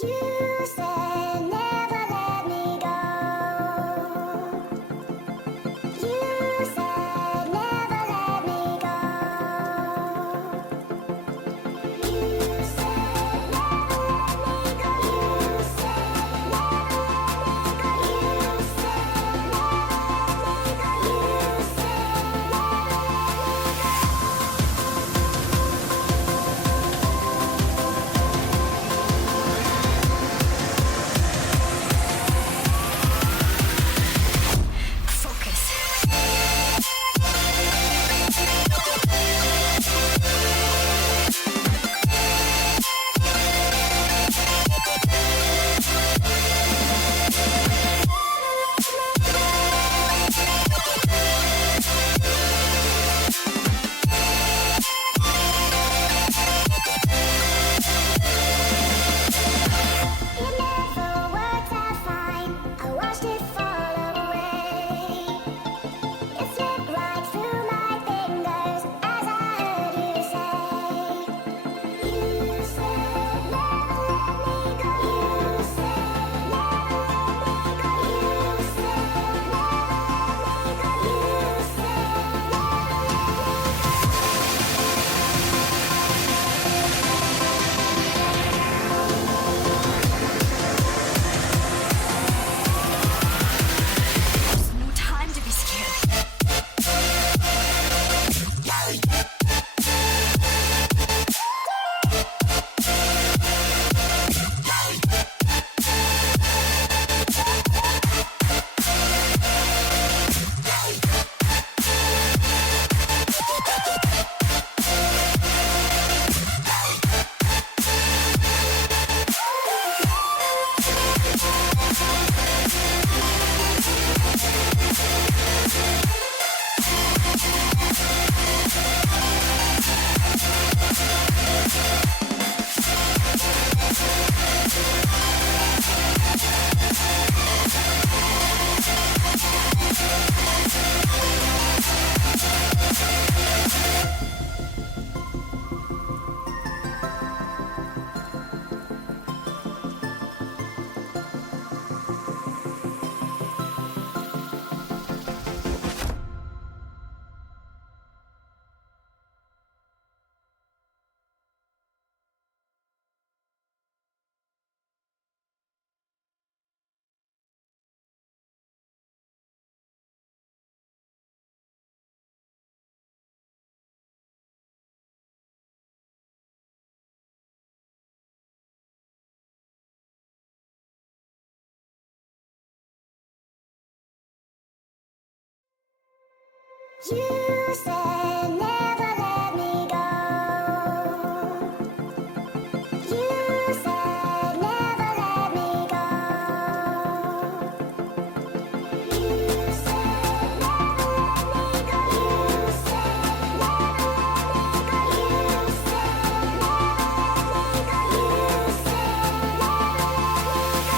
You said never let me go. You said never let me go. You said never let me go. You said never let me go. You said never let me go. You said it never worked out fine. I watched it fall away. It slipped right through my fingers as I heard you say. You said never let me go. You said never let me go. You said never let me go. You said There's no time to be scared. you said never let me go. You said never let me go. You said never let me go. You said never let me go. You said never let me go. You said never let me go.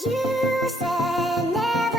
You said never